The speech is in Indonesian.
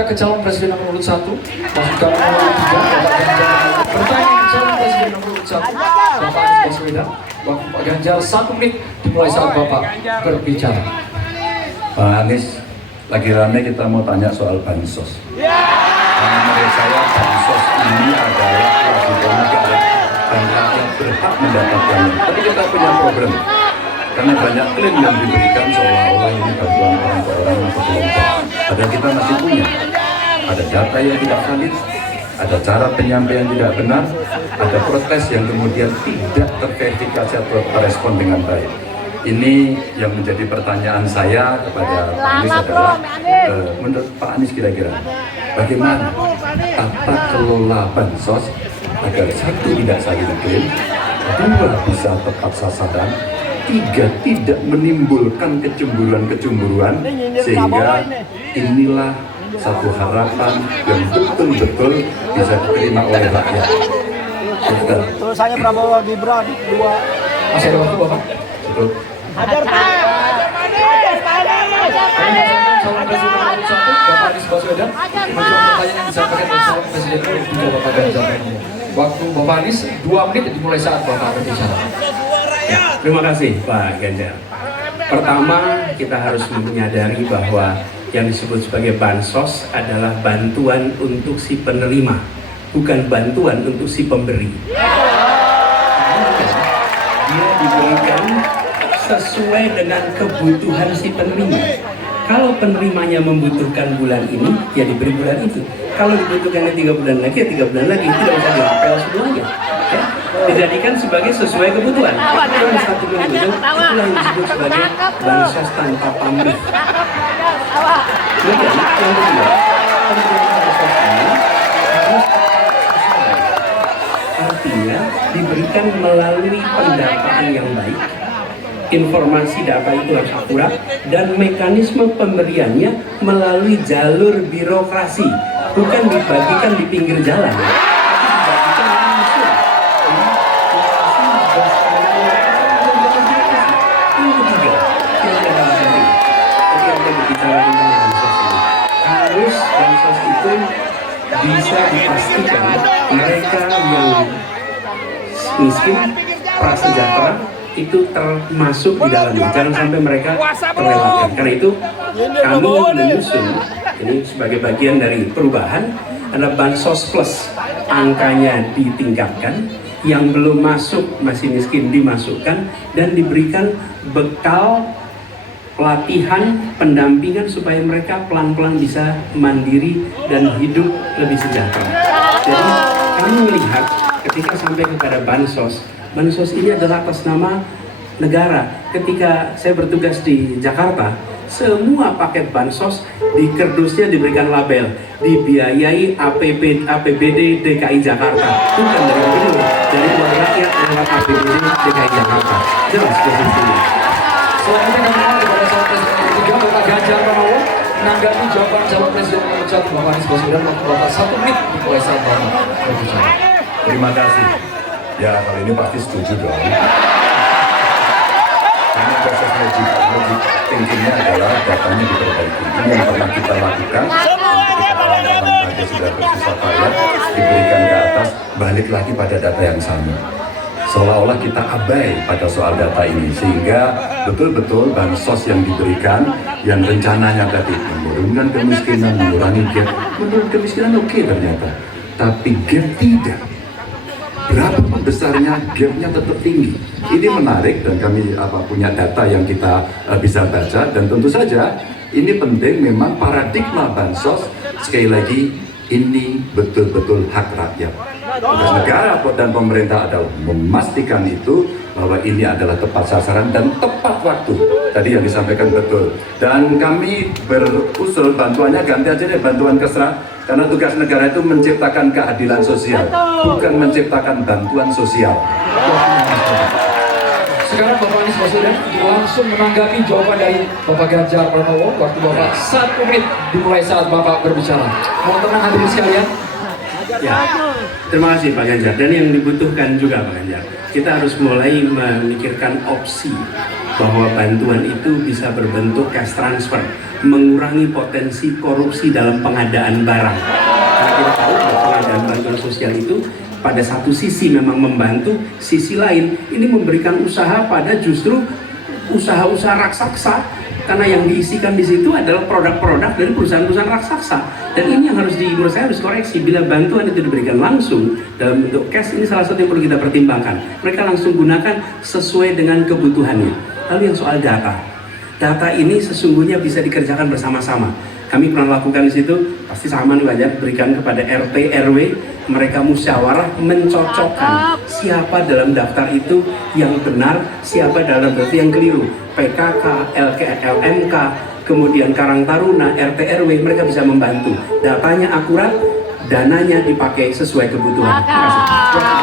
kita ke calon presiden nomor urut 1. Masuk calon nomor urut 3, Bapak Ganjar. Pertanyaan ke calon presiden nomor urut 1, Bapak Anies Baswedan. Waktu Pak Ganjar 1 menit dimulai saat Bapak berbicara. Pak Anies, lagi rame kita mau tanya soal bansos. Karena menurut saya bansos ini adalah kewajiban negara dan rakyat berhak mendapatkannya. Tapi kita punya problem. Karena banyak klaim yang diberikan seolah-olah ini bantuan orang ke orang atau kelompok. Padahal kita masih punya. Ada data yang tidak valid, ada cara penyampaian tidak benar, ada protes yang kemudian tidak terverifikasi atau terrespon dengan baik. Ini yang menjadi pertanyaan saya kepada Pak Anies adalah, menurut Pak Anies kira-kira bagaimana tata kelola bansos agar 1, tidak saling klaim, 2, bisa tepat sasaran, 3, tidak menimbulkan kecemburuan-kecemburuan, sehingga inilah satu harapan yang betul-betul bisa diterima oleh rakyat. Terus saya Prabowo Gibran 2. Masih ada waktu Bapak? Cukup. Hajar Pak. Calon presiden nomor urut 1, Bapak Anies Baswedan. Menjawab pertanyaan yang disampaikan oleh calon presiden nomor 3, Bapak Ganjar. Waktu Bapak Anies 2 menit dimulai saat Bapak berbicara. Ya, terima kasih Pak Ganjar. Pertama, kita harus menyadari bahwa yang disebut sebagai bansos adalah bantuan untuk si penerima, bukan bantuan untuk si pemberi. Dia diberikan sesuai dengan kebutuhan si penerima. Kalau penerimanya membutuhkan bulan ini, ya diberi bulan itu. Kalau dibutuhkannya 3 bulan lagi, ya 3 bulan lagi. Tidak usah dirapel semuanya. Ya, dijadikan sebagai sesuai kebutuhan. Yang satu minggu, itulah yang disebut sebagai bansos tanpa pamrih. Kemudian yang kedua, bansos ini harus sesuai. Artinya diberikan melalui pendataan yang baik, informasi data itu harus akurat, dan mekanisme pemberiannya melalui jalur birokrasi, bukan dibagikan di pinggir jalan. Harus bansos itu bisa dipastikan mereka yang miskin, prasejahtera itu termasuk di dalamnya. Jangan sampai mereka terlewatkan. Karena itu kami menyusun ini sebagai bagian dari perubahan adalah bansos plus, angkanya ditingkatkan, yang belum masuk masih miskin dimasukkan dan diberikan bekal pelatihan, pendampingan supaya mereka pelan-pelan bisa mandiri dan hidup lebih sejahtera. Jadi kami melihat ketika sampai kepada bansos, bansos ini adalah atas nama negara. Ketika saya bertugas di Jakarta, semua paket bansos di kerdusnya diberikan label dibiayai APBD DKI Jakarta, bukan dari gubernur, dari uang rakyat lewat APBD DKI Jakarta. Jelas posisinya. Selanjutnya kami mohon kepada calon presiden nomor 3, Bapak Ganjar Pranowo, menanggapi jawaban calon presiden nomor 1, Bapak Anies Baswedan. Waktu Bapak 1 menit dimulai saat Bapak berbicara. Terima kasih. Ya, kalau ini pasti setuju dong. Karena proses logic thinkingnya adalah datanya diperbaiki. Ini yang pernah kita lakukan. Ketika sudah bersusah payah, diberikan ke atas, balik lagi pada data yang sama. Seolah-olah kita abai pada soal data ini, sehingga betul-betul bansos yang diberikan, yang rencananya tadi menurunkan kemiskinan, mengurangi gap, menurunkan kemiskinan oke ternyata, tapi gap tidak. Berapa besarnya gapnya tetap tinggi. Ini menarik dan kami punya data yang kita bisa baca, dan tentu saja ini penting. Memang paradigma bansos sekali lagi ini betul-betul hak rakyat. Tugas negara dan pemerintah adalah memastikan itu bahwa ini adalah tepat sasaran dan tepat waktu. Tadi yang disampaikan betul. Dan kami berusul bantuannya ganti aja deh, bantuan kesra. Karena tugas negara itu menciptakan keadilan sosial, bukan menciptakan bantuan sosial. Sekarang Bapak Anies Baswedan langsung menanggapi jawaban dari Bapak Ganjar Pranowo. Waktu Bapak 1 menit dimulai saat Bapak berbicara. Mohon tenang hadirin sekalian. Ya, Terima kasih Pak Ganjar. Dan yang dibutuhkan juga Pak Ganjar, kita harus mulai memikirkan opsi bahwa bantuan itu bisa berbentuk cash transfer, mengurangi potensi korupsi dalam pengadaan barang. Karena kita tahu bahwa pengadaan bantuan sosial itu pada satu sisi memang membantu, sisi lain ini memberikan usaha pada justru usaha-usaha raksasa, karena yang diisikan di situ adalah produk-produk dari perusahaan-perusahaan raksasa. Dan ini yang harus menurut saya harus koreksi. Bila bantuan itu diberikan langsung dalam bentuk cash, ini salah satu yang perlu kita pertimbangkan. Mereka langsung gunakan sesuai dengan kebutuhannya. Lalu yang soal data ini sesungguhnya bisa dikerjakan bersama-sama. Kami pernah lakukan di situ, pasti sama nih Wajar, berikan kepada RT RW, mereka musyawarah mencocokkan siapa dalam daftar itu yang benar, siapa dalam daftar yang keliru. PKK, LMK, kemudian Karang Taruna, RT RW, mereka bisa membantu. Datanya akurat, dananya dipakai sesuai kebutuhan. Terima kasih.